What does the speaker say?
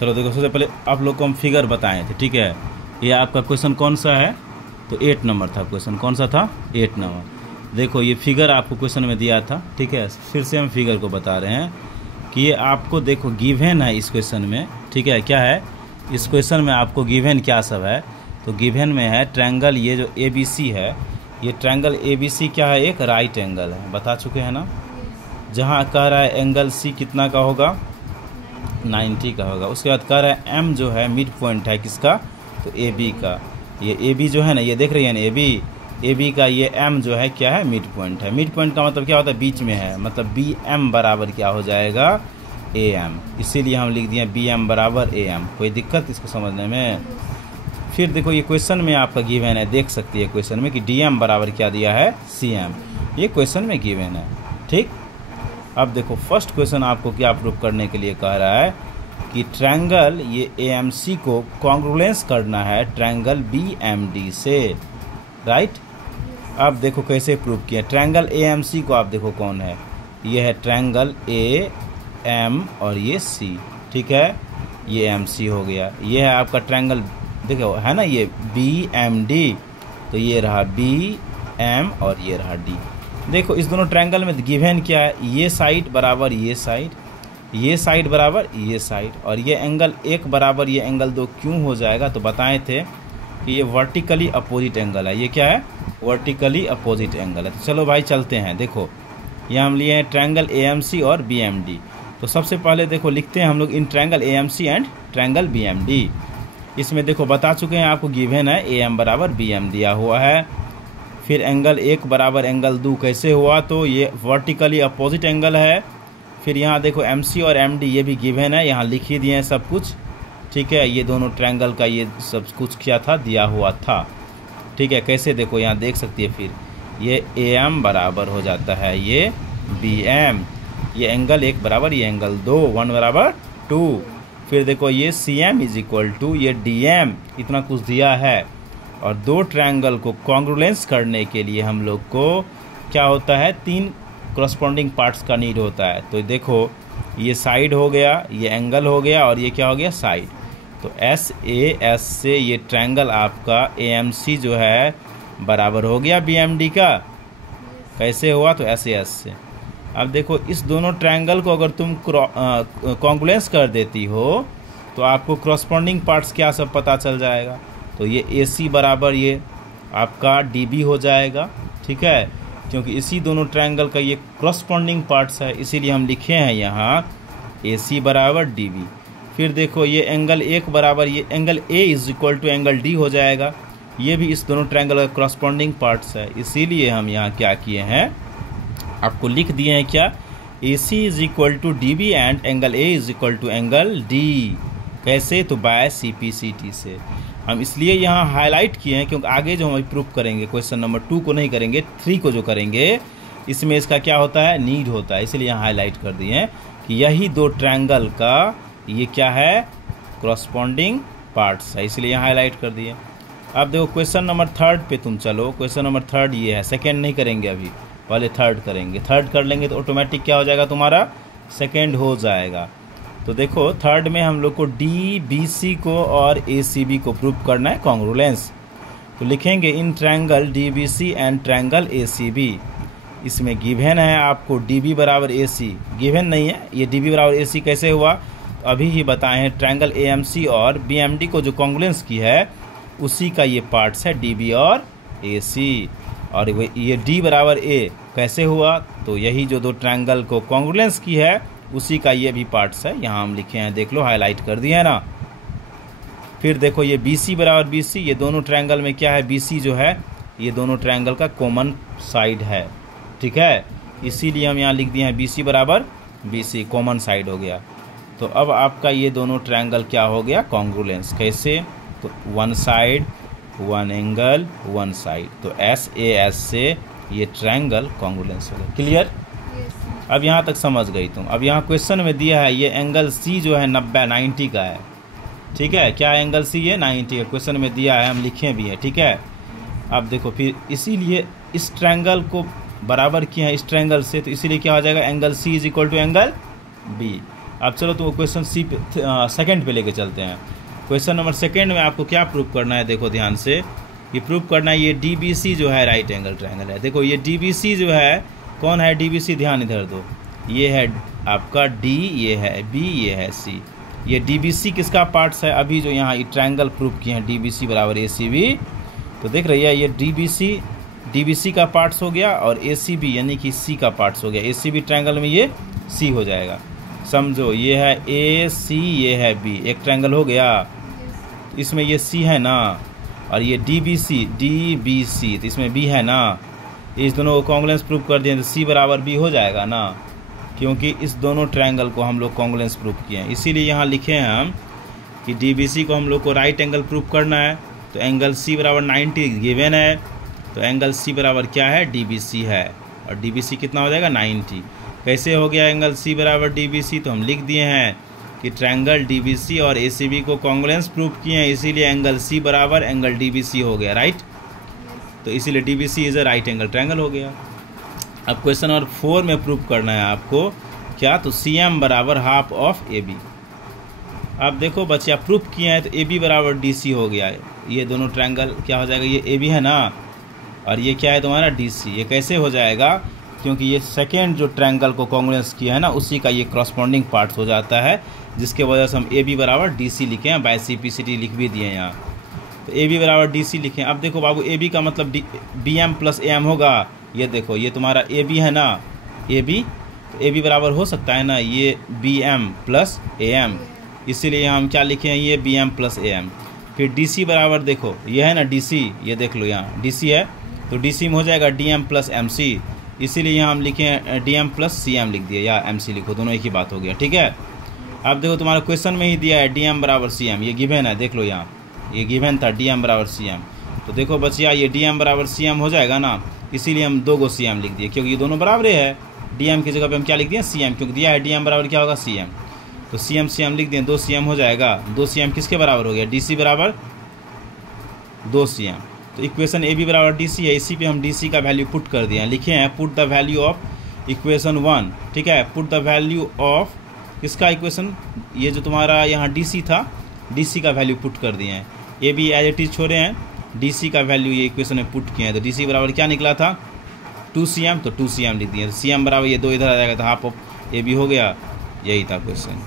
चलो देखो, सबसे पहले आप लोग को हम फिगर बताए थे, ठीक है। ये आपका क्वेश्चन कौन सा है, तो 8 नंबर था क्वेश्चन। कौन सा था, 8 नंबर। देखो ये फिगर आपको क्वेश्चन में दिया था, ठीक है। फिर से हम फिगर को बता रहे हैं कि ये आपको देखो गिवन है इस क्वेश्चन में, ठीक है। क्या है इस क्वेश्चन में आपको गिवन क्या सब है, तो गिवन में है ट्रायंगल, ये जो ABC है, ये ट्रायंगल ABC क्या है, एक राइट एंगल है, बता चुके हैं ना। जहाँ कह रहा है एंगल C कितना का होगा, 90 का होगा। उसके बाद कह रहा है M जो है मिड पॉइंट है किसका, तो AB का। ये AB जो है ना, ये देख रही है ना AB का ये M जो है क्या है, मिड पॉइंट है। मिड पॉइंट का मतलब क्या होता है, बीच में है, मतलब BM बराबर क्या हो जाएगा, AM। इसीलिए हम लिख दिए BM बराबर AM। कोई दिक्कत इसको समझने में। फिर देखो ये क्वेश्चन में आपका गिवन है, देख सकती है क्वेश्चन में कि DM बराबर क्या दिया है, CM। ये क्वेश्चन में गिवन है, ठीक। अब देखो फर्स्ट क्वेश्चन आपको क्या प्रूव करने के लिए कह रहा है कि ट्रायंगल ये AMC को कॉन्ग्रुएंस करना है ट्रायंगल BMD से, राइट। अब देखो कैसे प्रूव किया। ट्रायंगल AMC को आप देखो कौन है, ये है ट्रायंगल AM और ये C, ठीक है। ये MC हो गया। ये है आपका ट्रायंगल, देखो है ना ये BMD, तो ये रहा BM और ये रहा D। देखो इस दोनों ट्रायंगल में गिवन क्या है, ये साइड बराबर ये साइड, ये साइड बराबर ये साइड, और ये एंगल 1 बराबर ये एंगल 2 क्यों हो जाएगा, तो बताए थे कि ये वर्टिकली अपोजिट एंगल है। ये क्या है, वर्टिकली अपोजिट एंगल है। तो चलो भाई चलते हैं। देखो ये हम लिए हैं ट्रायंगल AMC और BMD। तो सबसे पहले देखो लिखते हैं हम लोग in triangle AMC and triangle BMD। इसमें देखो बता चुके हैं आपको गिवन है AM बराबर BM दिया हुआ है। फिर एंगल 1 बराबर एंगल 2 कैसे हुआ, तो ये वर्टिकली अपोजिट एंगल है। फिर यहाँ देखो MC और MD ये भी गिवन है, यहाँ लिख ही दिए हैं सब कुछ, ठीक है। ये दोनों ट्रायंगल का ये सब कुछ क्या था, दिया हुआ था, ठीक है। कैसे देखो यहाँ देख सकती है, फिर ये AM बराबर हो जाता है ये BM, ये एंगल 1 बराबर ये एंगल 2, 1 बराबर 2। फिर देखो ये CM इज इक्वल टू ये DM, इतना कुछ दिया है। और दो ट्रायंगल को कॉन्ग्रुएंस करने के लिए हम लोग को क्या होता है, 3 करस्पॉन्डिंग पार्ट्स का नीड होता है। तो देखो ये साइड हो गया, ये एंगल हो गया, और ये क्या हो गया, साइड। तो SAS से ये ट्रायंगल आपका AMC जो है बराबर हो गया BMD का। कैसे हुआ, तो SAS से। अब देखो इस दोनों ट्रायंगल को अगर तुम कॉन्ग्रुएंस कर देती हो तो आपको करस्पॉन्डिंग पार्ट्स क्या सब पता चल जाएगा। तो ये AC बराबर ये आपका DB हो जाएगा, ठीक है, क्योंकि इसी दोनों ट्रायंगल का ये करस्पॉन्डिंग पार्ट्स है, इसीलिए हम लिखे हैं यहाँ AC बराबर DB। फिर देखो ये एंगल 1 बराबर ये angle A is equal to angle D हो जाएगा। ये भी इस दोनों ट्रायंगल का करस्पॉन्डिंग पार्ट्स है, इसीलिए हम यहाँ क्या किए हैं, आपको लिख दिए हैं क्या, AC is equal to DB and angle A is equal to angle D। कैसे, तो बाय CPCT से। हम इसलिए यहाँ हाईलाइट किए हैं क्योंकि आगे जो हम प्रूफ करेंगे क्वेश्चन नंबर 2 को नहीं करेंगे, 3 को जो करेंगे इसमें इसका क्या होता है, नीड होता है। इसलिए यहाँ हाईलाइट कर दिए हैं कि यही दो ट्रायंगल का ये क्या है, करस्पॉन्डिंग पार्ट्स है, इसलिए यहाँ हाईलाइट कर दिए। अब देखो क्वेश्चन नंबर 3 पे तुम चलो। क्वेश्चन नंबर 3 ये है, सेकेंड नहीं करेंगे अभी, पहले 3 करेंगे। 3 कर लेंगे तो ऑटोमेटिक क्या हो जाएगा, तुम्हारा सेकेंड हो जाएगा। तो देखो 3 में हम लोग को DBC को और ACB को प्रूव करना है कॉन्ग्रुएंस। तो लिखेंगे in triangle DBC and triangle ACB। इसमें गिवन है आपको DB बराबर AC, गिवन नहीं है, ये DB बराबर AC कैसे हुआ, तो अभी ही बताए हैं। ट्रायंगल AMC और BMD को जो कॉन्ग्रुएंस की है उसी का ये पार्ट्स है DB और AC। और ये D बराबर A कैसे हुआ, तो यही जो दो ट्रायंगल को कॉन्ग्रुएंस की है उसी का ये भी पार्ट्स है, यहाँ हम लिखे हैं, देख लो हाईलाइट कर दिए है ना। फिर देखो ये BC बराबर BC, ये दोनों ट्रायंगल में क्या है, BC जो है ये दोनों ट्रायंगल का कॉमन साइड है, ठीक है, इसीलिए हम यहाँ लिख दिए हैं BC बराबर BC, कॉमन साइड हो गया। तो अब आपका ये दोनों ट्रायंगल क्या हो गया, कॉन्ग्रुएंस। कैसे, तो 1 साइड 1 एंगल 1 साइड, तो SAS से ये ट्रायंगल कॉन्ग्रुएंस हो गया। क्लियर, अब यहाँ तक समझ गई तुम। अब यहाँ क्वेश्चन में दिया है ये एंगल C जो है 90 का है, ठीक है। क्या एंगल C है, 90 का क्वेश्चन में दिया है, हम लिखे भी है, ठीक है। अब देखो फिर इसीलिए इस ट्रायंगल को बराबर किया है इस ट्रायंगल से, तो इसीलिए क्या हो जाएगा, angle C is equal to angle B। अब चलो तो क्वेश्चन सी पे सेकंड पे लेके चलते हैं। क्वेश्चन नंबर सेकंड में आपको क्या प्रूव करना है, देखो ध्यान से, ये प्रूव करना है ये DBC जो है राइट एंगल ट्रायंगल है। देखो ये DBC जो है कौन है, DBC ध्यान इधर दो, ये है आपका D, ये है B, ये है C। ये DBC किसका पार्ट्स है, अभी जो यहाँ ये ट्रायंगल प्रूव किए हैं DBC बराबर ACB, तो देख रही है ये DBC का पार्ट्स हो गया और ACB यानी कि C का पार्ट्स हो गया। ACB ट्रायंगल में ये C हो जाएगा, समझो ये है AC, ये है B, एक ट्रायंगल हो गया। इसमें ये C है ना, और ये DBC तो इसमें B है ना, इस दोनों को कॉन्ग्रुएंस प्रूव कर दिए तो C बराबर B हो जाएगा ना, क्योंकि इस दोनों ट्रायंगल को हम लोग कॉन्ग्रुएंस प्रूव किए हैं। इसीलिए यहाँ लिखे हैं हम कि DBC को हम लोग को राइट एंगल प्रूव करना है, तो एंगल C बराबर 90 गिवन है, तो एंगल C बराबर क्या है, DBC है, और DBC कितना हो जाएगा 90। कैसे हो गया एंगल C बराबर DBC, तो हम लिख दिए हैं कि ट्रायंगल DBC और ACB को कॉन्ग्रुएंस प्रूव किए हैं, इसीलिए एंगल C बराबर एंगल DBC हो गया, राइट। तो इसीलिए DBC is a right angle triangle हो गया। अब क्वेश्चन नंबर 4 में प्रूव करना है आपको क्या, तो CM बराबर हाफ ऑफ AB। अब देखो बच्चे आप प्रूव किए हैं तो AB बराबर DC हो गया है, ये दोनों ट्रायंगल क्या हो जाएगा, ये AB है ना, और ये क्या है तुम्हारा DC। ये कैसे हो जाएगा, क्योंकि ये सेकेंड जो ट्रायंगल को कॉन्ग्रुएंस किया है ना, उसी का ये करस्पॉन्डिंग पार्ट्स हो जाता है, जिसके वजह से हम AB बराबर DC लिखे हैं, बाय CPCT लिख भी दिए हैं यहाँ। तो AB बराबर DC लिखें। अब देखो बाबू AB का मतलब BM प्लस AM होगा, ये देखो ये तुम्हारा AB है ना, AB, तो AB बराबर हो सकता है ना ये BM प्लस AM, इसीलिए हम क्या लिखे हैं, ये BM प्लस AM। फिर DC बराबर देखो ये है ना DC, ये देख लो यहाँ DC है, तो DC में हो जाएगा DM प्लस MC, इसीलिए यहाँ हम लिखे हैं DM प्लस CM लिख दिए, या MC लिखो, दोनों एक ही बात हो गया, ठीक है। अब देखो तुम्हारा क्वेश्चन में ही दिया है DM बराबर CM, ये गिवन है, देख लो यहाँ ये गिवन था DM बराबर CM, तो देखो बचिया ये DM बराबर CM हो जाएगा ना, इसीलिए हम 2 को CM लिख दिए, क्योंकि ये दोनों बराबर है। DM की जगह पे हम क्या लिख दिए, CM, क्योंकि दिया है DM बराबर क्या होगा CM, तो CM लिख दिए, 2 CM हो जाएगा। 2 CM किसके बराबर हो गया, DC बराबर 2 CM। तो इक्वेशन AB बराबर DC है, इसी पे हम DC का वैल्यू पुट कर दिए हैं, लिखे हैं put the value of equation 1, ठीक है, पुट द वैल्यू ऑफ किसका इक्वेशन, ये जो तुम्हारा यहाँ DC था, DC का वैल्यू पुट कर दिए हैं। AB एज इट इज छोड़े हैं, DC का वैल्यू ये इक्वेशन में पुट किए हैं, तो DC बराबर क्या निकला था 2 CM, तो 2 CM लिख दिए, CM बराबर ये 2 इधर आ जाएगा, तो हाफ ऑफ AB हो गया, यही था क्वेश्चन।